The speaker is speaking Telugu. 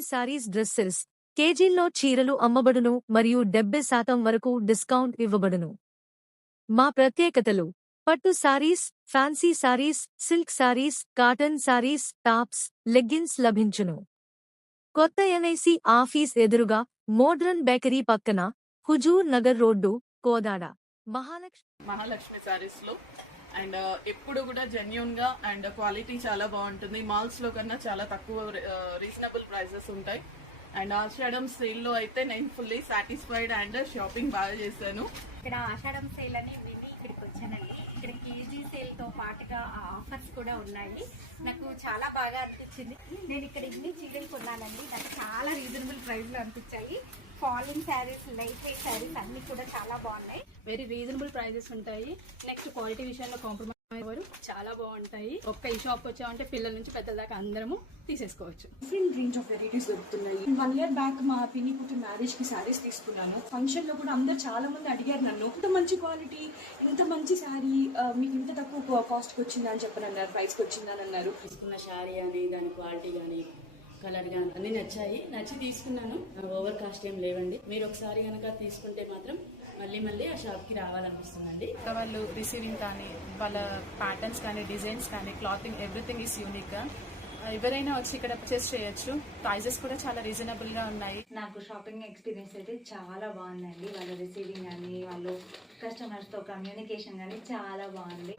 సారీస్ డ్రెస్సెస్. కేజీల్లో చీరలు అమ్మబడును మరియు డెబ్బై శాతం వరకు డిస్కౌంట్ ఇవ్వబడును. మా ప్రత్యేకతలు. పట్టు saris fancy saris silk saris cotton saris tops leggings లభించును. కొత్త ఎన్ఐసి ఆఫీస్ ఎదురుగా మోడ్రన్ బేకరీ పక్కన హుజూర్ నగర్ రోడ్డు కోదాడ. మహాలక్ష్మి మహాలక్ష్మి సారీస్లో అండ్ uh, ఎప్పుడు కూడా జెన్యున్గా అండ్ క్వాలిటీ చాలా బాగుంటుంది. మాల్స్లో కన్నా చాలా తక్కువ uh, రీజనబుల్ ప్రైజెస్ ఉంటాయి. అండ్ ఆషాఢం సేల్లో అయితే నేను ఫుల్లీ సాటిస్ఫైడ్ అండ్ షాపింగ్ బాగా చేశాను. ఇక్కడ ఆషాఢం సేల్ అని విని ఇక్కడికి వచ్చానండి. ఇక్కడ కేజీ సేల్తో పాటుగా ఆఫర్స్ కూడా ఉన్నాయి. నాకు చాలా బాగా అనిపించింది. నేను ఇక్కడ ఇన్ని చీరలు కొన్నానండి. నాకు చాలా రీజనబుల్ ప్రైస్లో అనిపించాయి. Falling saris light weight saris అన్ని కూడా చాలా బాగున్నాయి. వెరీ రీజనబుల్ ప్రైజెస్ ఉంటాయి. నెక్స్ట్ క్వాలిటీ విషయంలో కాంప్రమైజ్ చాలా బాగుంటాయి. ఒక్క ఈ షాప్ వచ్చామంటే పిల్లల నుంచి పెద్ద దాకా అందరము తీసేసుకోవచ్చు. డిఫరెంట్ రేంజ్ ఆఫ్ వెరైటీస్ దొరుకుతున్నాయి. వన్ ఇయర్ బ్యాక్ మా పిన్ని కూతురు మ్యారేజ్కి శారీస్ తీసుకున్నాను. ఫంక్షన్లో కూడా అందరు చాలా మంది అడిగారు నన్ను ఇంత మంచి క్వాలిటీ ఇంత మంచి శారీ మీకు ఇంత తక్కువ కాస్ట్కి వచ్చిందా? అని చెప్పని అన్నారు ప్రైస్కి వచ్చిందని అన్నారు. తీసుకున్న శారీ కానీ దాని క్వాలిటీ కానీ కలర్ కానీ అన్నీ నచ్చాయి. నచ్చి తీసుకున్నాను. ఓవర్ కాస్ట్ ఏం లేవండి. మీరు ఒకసారి కనుక తీసుకుంటే మాత్రం మళ్ళీ మళ్ళీ ఆ షాప్కి రావాలనిపిస్తుందండి. కొత్త వాళ్ళు రిసీవింగ్ కానీ వాళ్ళ ప్యాటర్న్స్ కానీ డిజైన్స్ కానీ క్లాతింగ్ ఎవ్రీథింగ్ ఈస్ యూనిక్గా ఎవరైనా వచ్చి ఇక్కడ పర్చేస్ చేయొచ్చు. ప్రైజెస్ కూడా చాలా రీజనబుల్గా ఉన్నాయి. నాకు షాపింగ్ ఎక్స్పీరియన్స్ అయితే చాలా బాగుందండి. వాళ్ళ రిసీవింగ్ కానీ వాళ్ళు కస్టమర్స్తో కమ్యూనికేషన్ కానీ చాలా బాగుంది.